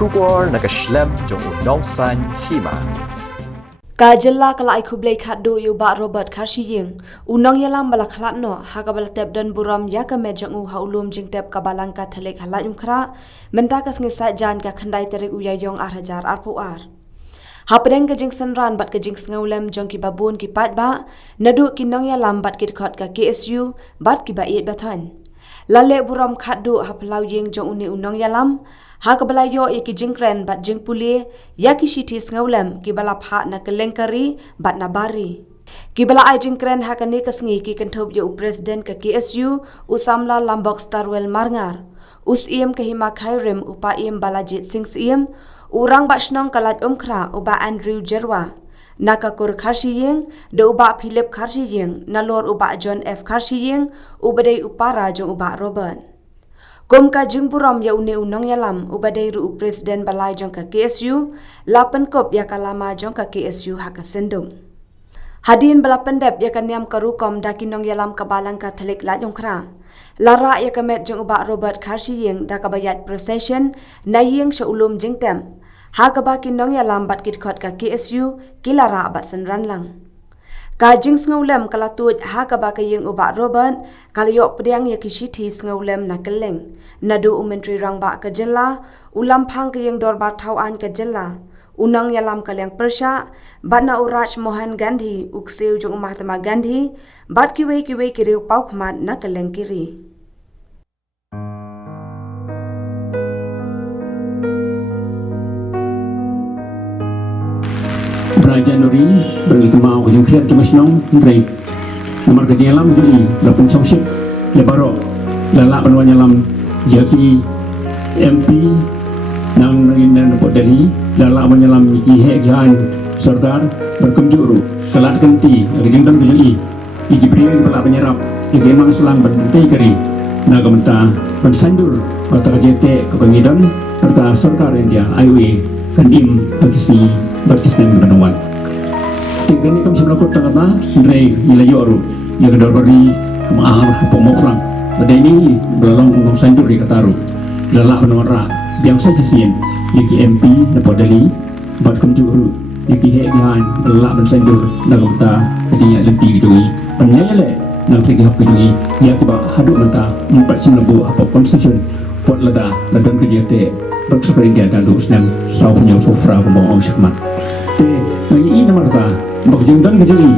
Shubor nakaslem jong unongsan hima. Kajela kala ikublay khaddo yu ba Robert Karshiying unong yalam bala khlatno hakabal tep dan buram yakame jangu haulum jing tep kabalang ka thalek halat umkhra mentakas ngesat jan ka khandai terik uyayong arhajar arpuar hapdeng ka jing sanran bat ka jing sngaulem jong ki babun ki pat ba nadu ki nong yalam bat ki khot ka KSU bat ki ba it batan lale buram khaddo haplau yeng jong uni unong yalam hakabala yo ki jingkren bat jing puli yaki shiti sngaulem ki bala pha na kelengkari bat na bari ki bala ai jingkren hakani kasngi ki kanthop yo president ka KSU usamla lambok starwell marngar us iem ka hima khairem upa iem balajit singh iem urang ba shnong kalat umkhra uba Andrew Jerwa nakakur Karshiying de uba Philip Karshiying nalor uba John F Karshiying ubadei upara jong uba Robert Kom ka jingburam ya une unong yalam ubadai ru presiden balai jong ka KSU lapan kop ya kalama jong ka KSU hakasendung hadin balapan dep ya kaniam karu kom dakinong yalam kabalang ka thalik la jong khra lara ya kamet jong uba Robert Karshiying da kabayat procession naying sha ulum jingtem hakaba kinong yalam bat kit khot ka KSU kilara bat senran lang Kajing sngaulem kalatut hakaba kayeng uba Robert kalyok pediang ya kishiti sngaulem na keleng nadu umentri rangba ka jela ulam phang kayeng dorbar thawan ka jela unang yalam kalyang persha batna uraj Mohan Gandhi ukseu jong Mahatma Gandhi bat kiwe kiriu pau khmat na keleng kiri Januari berlikmau ujung khiat kemasnong break nomor kejelam jui lapun songship lebaro lala penwan yalam jaki MP nang nang pot dari lala menyalam iki he gian sardar berkunjuru kelat kenti rejengdan kujui iki priya kepala penyerap iki mang selang berhenti keri nagamenta pensandur kota KJT kepengidan serta sarkar India IOA kandim berkisnem penawan Tingkani kam sebelakut tengah Ndrei ilayu aru yang kedarbari kemaar pemokrang pada ini belalong ungkam sandur di Kataru lalak penawara biam saja sien yaki MP Napodali bat kumjuru yaki hekihan belalak pensandur nagamta kecinya lenti kejungi penyayale nang tinggi hap kejungi yaki ba haduk menta 49 apa konstitusi pot lada ladan kejate berksepri dia dan dusnam sau punya sofra pembawang syakmat te ngai nama kata Bakjengdan kejui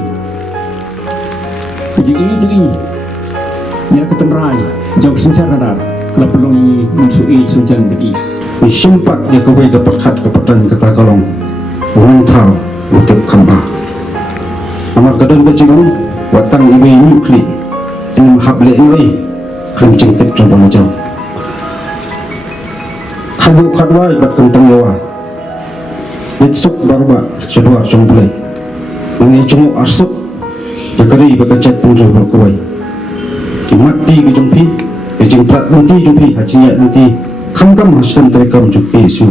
ya ketenrai jauh sencar nadar kalau pelongi mensui sunjan bedi Isimpak ya kawai keperkat kepetan kata kalong unang tau utip kamba amar kadang kejung watang iwe nukli inam hable iwe kencing tip jumpa macam kadu kadwa ibat kentang yawa nitsuk barba sedua sumpulai Nanti cuma arsuk Bekari bekacet punjuh berkuai Kimati ke jumpi Kejingprat nanti jumpi Hajinya nanti Kam-kam hasil terikam jumpi isu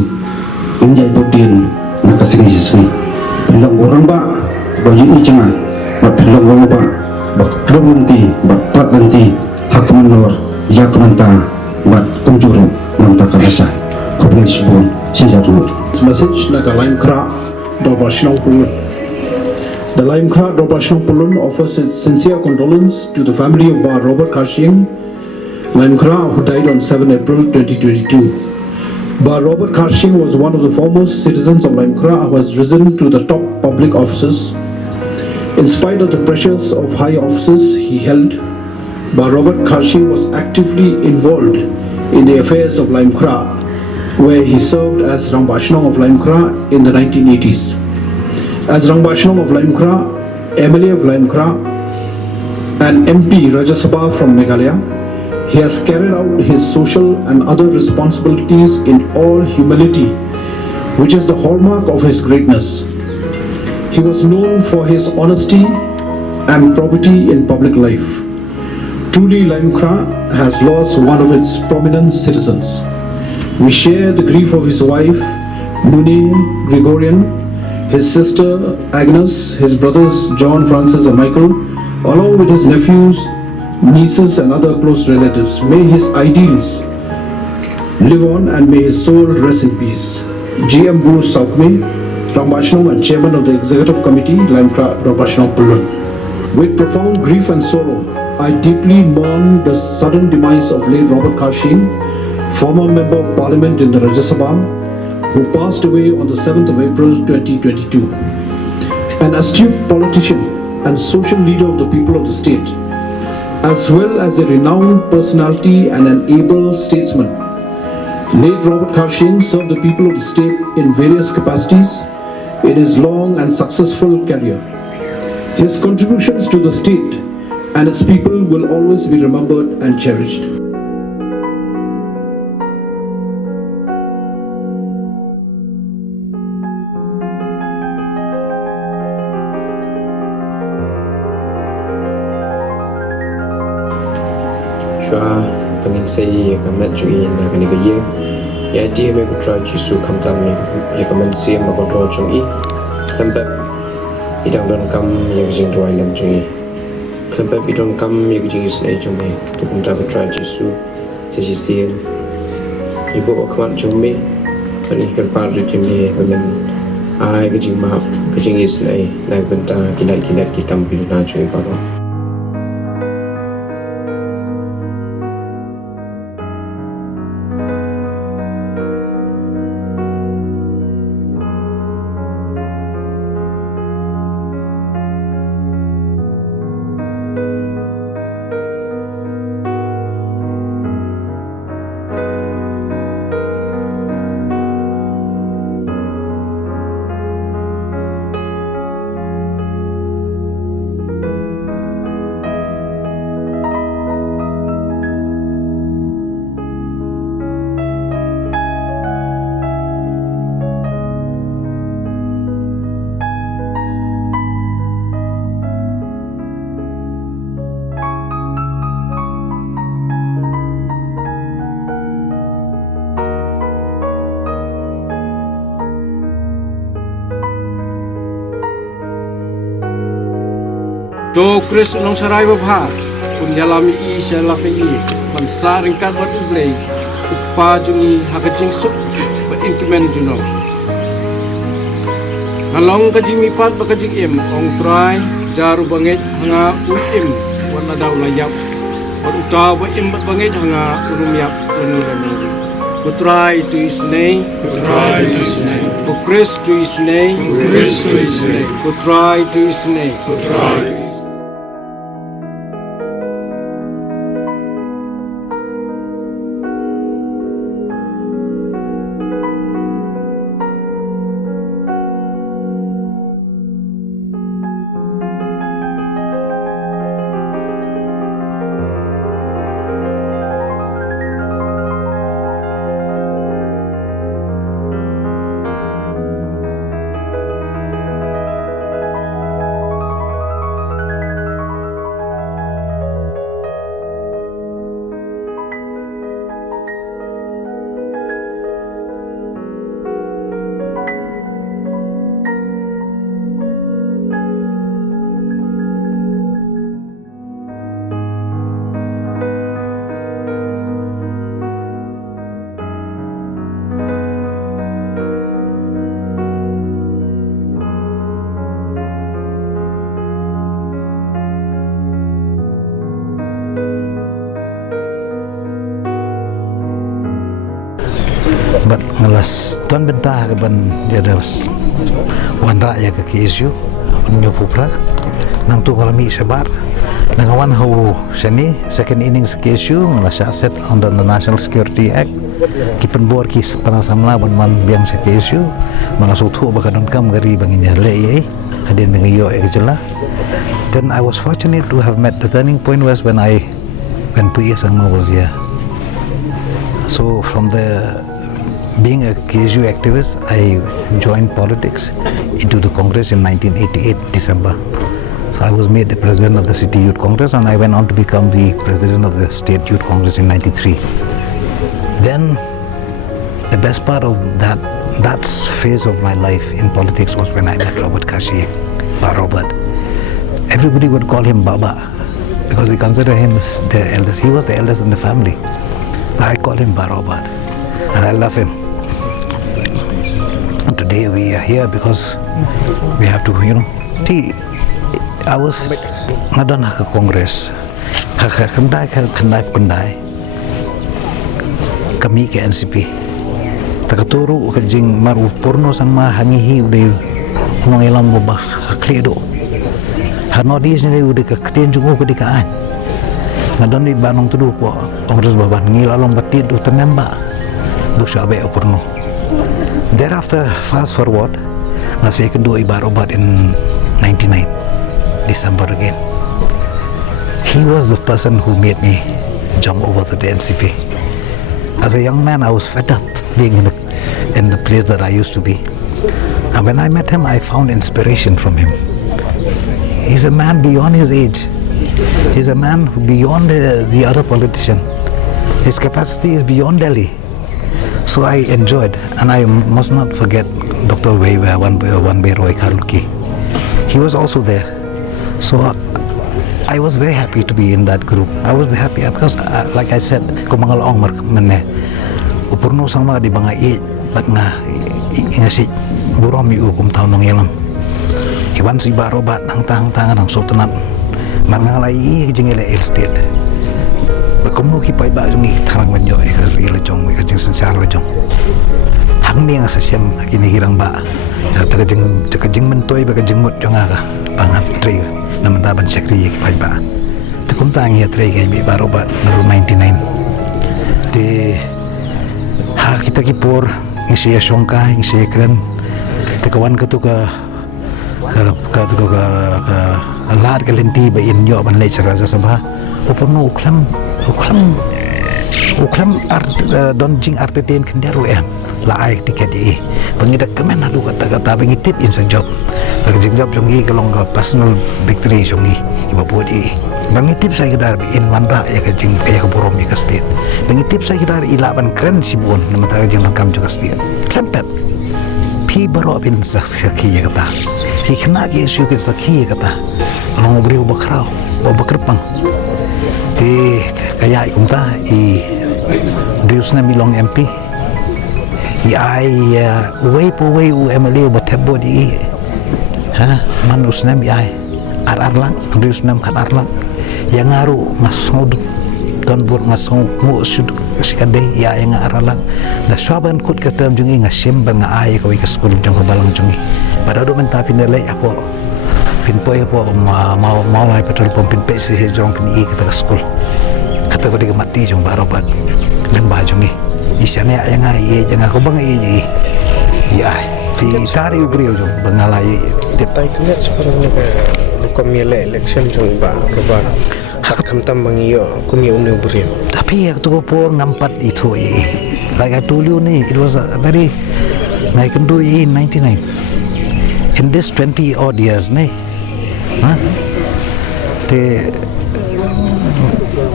Kenjai bodin Nakasiri-siri Bilang orang bak Bayi ijengah Bak bilang orang bak Bak belum nanti Bak prat nanti Hak menor Jak menta Bak kunjuru Manta karasa Kubli subun Sejak dulu Message naga lain kera Dobar sinong pulun The Lime Kra Dobashnong Pulun offers its sincere condolence to the family of Bar Robert Karshiying, Lime Kra, who died on 7 April 2022. Bar Robert Karshiying was one of the foremost citizens of Lime Kra who has risen to the top public offices. In spite of the pressures of high offices he held, Bar Robert Karshiying was actively involved in the affairs of Lime Kra, where he served as Rangbashnong of Lime Kra in the 1980s. As Rangbashnong of Lime Kra, MLA of Lime Kra and MP Rajya Sabha from Meghalaya, he has carried out his social and other responsibilities in all humility, which is the hallmark of his greatness. He was known for his honesty and probity in public life. Truly, Lime Kra has lost one of its prominent citizens. We share the grief of his wife, Mune Gregorian, his sister Agnes, his brothers John, Francis and Michael, along with his nephews, nieces and other close relatives. May his ideals live on and may his soul rest in peace. GM Guru Saukme, Rambashnong and Chairman of the Executive Committee, Limekra Robashnong Pulun. With profound grief and sorrow, I deeply mourn the sudden demise of late Robert Karshing, former Member of Parliament in the Rajya Sabha, who passed away on the 7th of April 2022. An astute politician and social leader of the people of the state, as well as a renowned personality and an able statesman. Late Robert Karshing served the people of the state in various capacities in his long and successful career. His contributions to the state and its people will always be remembered and cherished. Shua pengin saya kamat cuy na kani gaya ya dia me kutra jisu kamtam me ya kaman sia ma kontrol cuy kembap idang don kam ya jing doi lam cuy kembap idang kam ya jing isnai cuy me tu kunta kutra jisu sesi sia ibu kaman cuy me pani kerpar de me kaman ai jing ma jing isnai lai benta kilat kitam biluna cuy baba. Do Chris long sarai babha kun jalami I selapi man saring kat wat ublei upa jungi hakajing sup ba inkimen juno halong kajing mipat ba kajing im ong try jaru banget hanga uim wana daw layap wat uta ba im banget hanga urum yap unurami Putrai to isnei, Putrai to isnei, Chris to isnei, Chris to isnei, Putrai to isnei, Putrai. But ngalas tuan bentah ke ban dia das wan rakyat ke isu nyo pupra nang tu kalami sebar nang wan hau seni second innings ke isu ngalas asset under the National Security Act kipen bor kis panasamla ban man biang se ke isu malas uthu bakadon kam gari banginya le hadin mengayo e jela. Then I was fortunate to have met the turning point was when Puyi Sangma was here. So from the being a KSU activist, I joined politics into the Congress in 1988 December. So I was made the president of the City Youth Congress, and I went on to become the president of the State Youth Congress in 93. Then the best part of that phase of my life in politics was when I met Robert Karshing, Robert. Everybody would call him Baba because they consider him as their eldest. He was the eldest in the family. I call him Robert. and I love him. And today we are here because we have to, I was ngadon ke Kongres, kendai kami ke NCP. Takaturu kajing maru porno sang mahangihi udah nong elam mubah aklido. Hanodis ni udah ketien jungu kedikaan. Ngadon di banong tudu po Kongres baban ngilalong batid utamemba busyabe porno. Thereafter, fast forward, ngasih kedua ibarobat in 99 December again. He was the person who made me jump over to the NCP. As a young man, I was fed up being in the place that I used to be. And when I met him, I found inspiration from him. He's a man beyond his age. He's a man beyond the other politician. His capacity is beyond Delhi. So I enjoyed, and I must not forget Dr. Wanbe Roy Kaluki. He was also there. So I was very happy to be in that group. I was happy because, like I said, kumangalong markmene upurno sama di bangai bat nga ingasi burom yu kum taon ng ilam. Iwan si barobat nang tangan ng sultanat mangalai jingile estate. Bakumno ki pai ba jungi tarang banyo e ka riel jong e ka jing sansar le jong. Hang ni ang sasyam kinihirang ba. Ta ka jing mentoy ba ka jing mot jong aga pangat tri naman taban sekri ki pai ba. Te kum tang ya tri ka mi barobat naru 99. Te ha kita ki por ngisi songka ngisi kren te kawan ka tu ka lar ka lenti ba in yo ban le raza sabha upurno uklam art don jing arteten kendaru laai tiket di pengida kemen adu kata pengitip insa job pengijing job jongi kalong personal victory jongi iba bodi pengitip saya kedar in mandra ya kajing kaya keburom ya kastit pengitip saya kedar ilaban keren sibun nama tahu jing langkam juga kastit klempet pi baru apin sakhi ya kata hi kena ki isu ke sakhi ya kata long beri ubakrau bakrepang di kaya ikumta i diusna milong MP i ai way u MLA batebo di man usna mi ai arlang diusna kan arlang yang ngaru ngasod don bur ngasong mu sud sikade ya yang arlang da swaban kut katam jungi ngasim ba nga ai ko ka school jong balang jungi pada do menta pinelai apo pinpoy po mau lai petrol pom pinpe si jong kini kita ke school kata ko diga mati jong barobat lembah jongi isane yang ai jangan ko bang ai ya di tari ubri jong bangalai Tay kena sekarang ni luka miele election jong barobat hak kamtam mangiyo kumi uni ubri tapi ya tu ko ngampat itu like I told you ni it was a very I can do in 99 in this 20 odd years ni te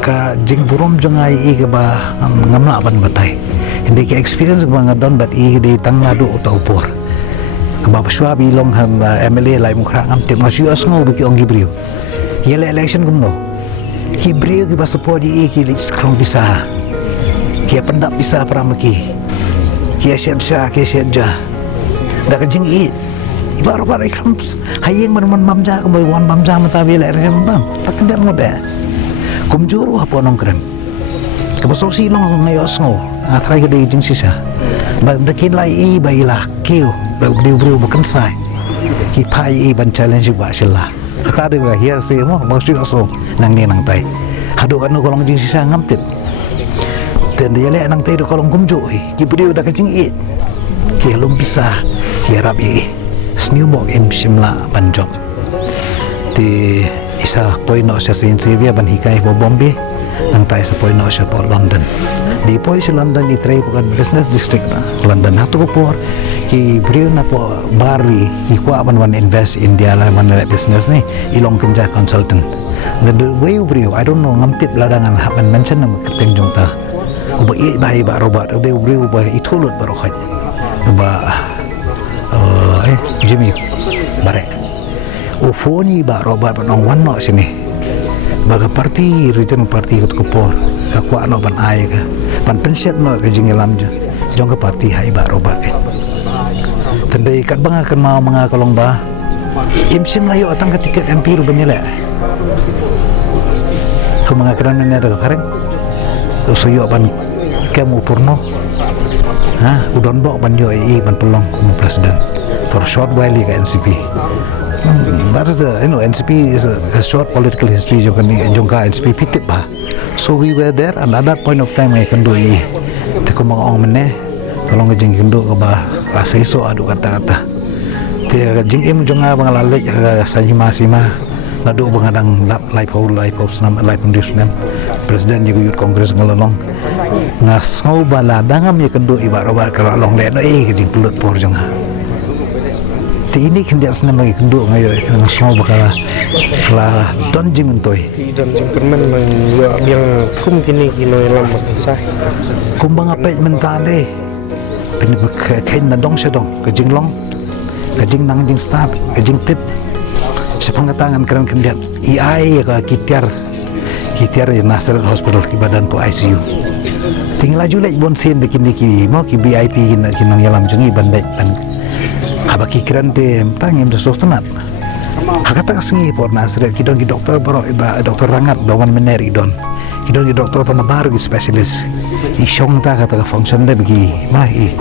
ka jing burom jangai i ke ba ngamla ban batai hindi ke experience ba ngadon bat i di tangna do ta upor ke ba shwa bi long han MLA lai mukra ngam te masyu asngo bi ong gibriu yele election gumno gibriu ke ba support i ki skrom bisa ki pendap bisa pramaki ki asyad ja da ka jing i ibar ikam hayeng man mamja ko wan mamja mata bela rekam tam takdan moda kumjuru apa nong krem ko sosi long ngayosno atrai ke jing sisa ba dakin lai i baila keu beu bukan sai ki pai i ban challenge ba shilla kata de ba here se mo maksud aso nang ni nang tai hadu kan kolong jing sisa ngamtip dan dia le nang tai do kolong kumju ki beu da kajing i ki lum bisa ki rabi Snewbok im Shimla Banjok di isa poino sa Saint Xavier ban hikay po Bombay nang tayo sa poino sa po London di po sa London itray po kan business district na London nato ko po ki brio na po bari ikwa man invest India la man business ni ilong kenja consultant the way brio I don't know ngamtip ladangan hapan mention na magkerteng jong ta uba i ba robat ude brio ba itulot barokhat ba Jimmy bare ufoni ba robat banong wanno sini baga parti region parti ko por ka kwa no ban ai ka pan penset no ka jingelam jo jong ke parti hai ba Robert ke tendai kat bang akan mau mengakolong ba imsim layu atang ke tiket MP ru banyela ke mengakaran ni ada kareng usuyo ban kamu purno udon bok ban yo ban pelong kumu presiden for a short while ke NCP. That is the NCP is a short political history jongka NCP pitip ba. So we were there and at that point of time I can do te ko mga ong mene kalau ngejing kendo ke ba asa iso adu kata-kata te jing em jonga bang lalek sima nadu bangadang life snam life condition presiden juga youth congress ngalong ngasau bala dangam ya kendo iba roba kalau long le no kejing pelut por jonga ini kendia senam lagi kenduk ngayo dengan semua bakal lah don jing mentoi dan jing kermen yang kum kini lam sah kumbang apa mentale peni kain na dong sedong kejing long kejing nang jing stab kejing tip sepengatangan keren kendia IAI ka kitiar Nasrat Hospital ki badan po ICU tinggal aja lek bon sin bikin ki mau ki BIP kinong yalam jengi bandai dan abaki kiran te tangim de sostenat hakata kasengi por Nasrat kidon ki doktor baro iba doktor rangat dawan mener idon kidon ki doktor panabaru ki spesialis isyong ta kata function de bagi mai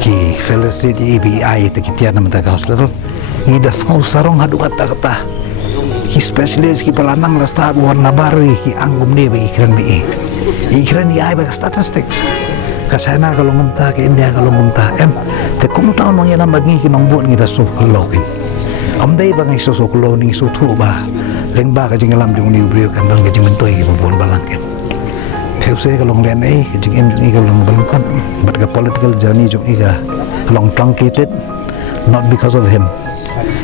ki fellowship EBI te kitian namata ka hospital ni das kau sarong hadu kata ki spesialis ki pelanang rasta warna baru ki anggum ne bagi kiran mi ikiran ni ai bagi statistics kasana kalau ngumta ke India kalau ngumta te kumu tahu nong yana bagi ki nong buat ngi dasu lokin amdai bangai sosok lo ni so thu ba lengba ka jingalam jong ni ubrio kan dong gajing mentoi ki babon balangken peuse ka long len jing em jong i ka long balangkan but ka political journey jong i ka long truncated not because of him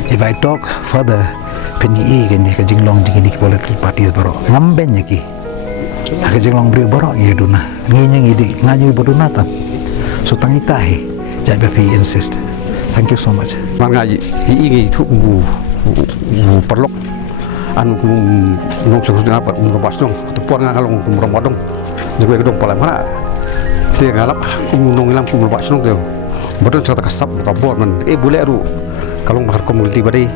if I talk further pendi kan ka jing long jing ni political parties baro ngamben ki ka jing long brio baro ye duna ngi di nganyu boduna ta so tangitahi JBP insist. Thank you so much. Manga ini tu perlok anu nong sengsudah apa merubah dong. Tu puan kalau merubah dong. Jadi kedong pala mana? Dia ngalap nong ilam merubah dong tu. Betul saya kasap kabur man. Boleh ru kalau mahar komuniti badai.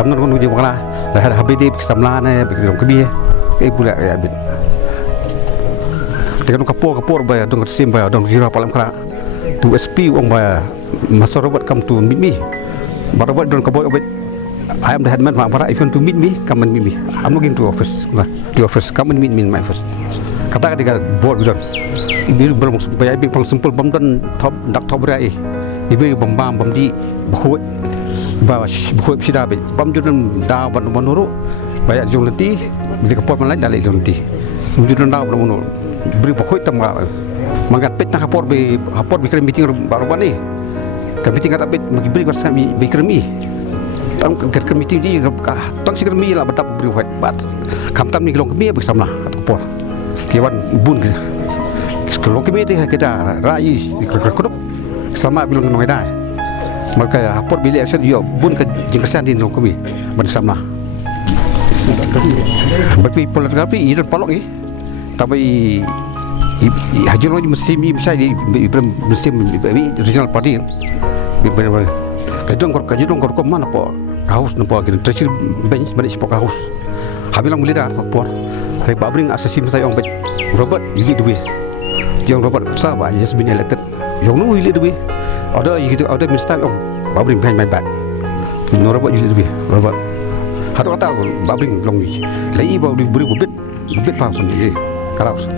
Kamu nong uji makalah. Dah habis dia kesamlan begitu kebiye. Boleh ya bit. Dia nong kapur bayar dong kesim bayar dong jira pala mana? Tu SP orang bayar masa Robert come to meet me but Robert don't come about I am the headman if you want to meet me come and meet me I'm not going to office come and meet me in my office kata dia board bilang ibu belum bayar ibu pang simple bom dan top dak top berai ibu bom di buat sida bom judan dah bantu bayar jong lenti di kapal mana dalai jong lenti judan dah bantu beri buat tambah mangat pet nak hapor bikin meeting baru ni kan meeting ada pet beri kuasa bikin mi tam kan meeting ji ton sikir mi lah betap beri buat bat kamtam ni kelong kemi bersama atau hapor kiwan bun kelong kemi tu kita rai keruduk sama bilang nong ida mereka hapor bilik asyik yo bun ke jengkesan di nong kemi bersama berpi politik ini palok ni tapi haji lagi musim ini saya di musim regional party benar-benar kajong korkom mana po house nampak kita treasure bench balik sepok house habilang boleh dah por hari babring asasim saya orang Robert you lead the way yang Robert sah just been elected yang nu you lead the way ada minister orang babring behind my back no Robert you lead the way Robert hadu kata babring long ni lagi baru diberi bubit faham ni karaus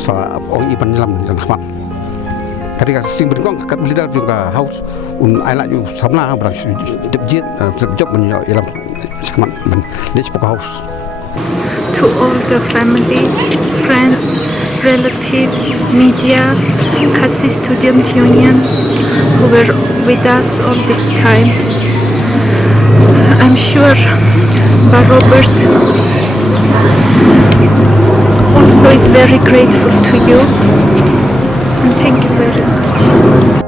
sa orang iban dalam dan Ahmad. Tadi kan sing berkong kat leader juga house anak ju samla berang debjet job menyo dalam sekemat di sebuah house. To all the family, friends, relatives, media, Kasi Student Union who were with us all this time. I'm sure Robert also is very grateful to you and thank you very much.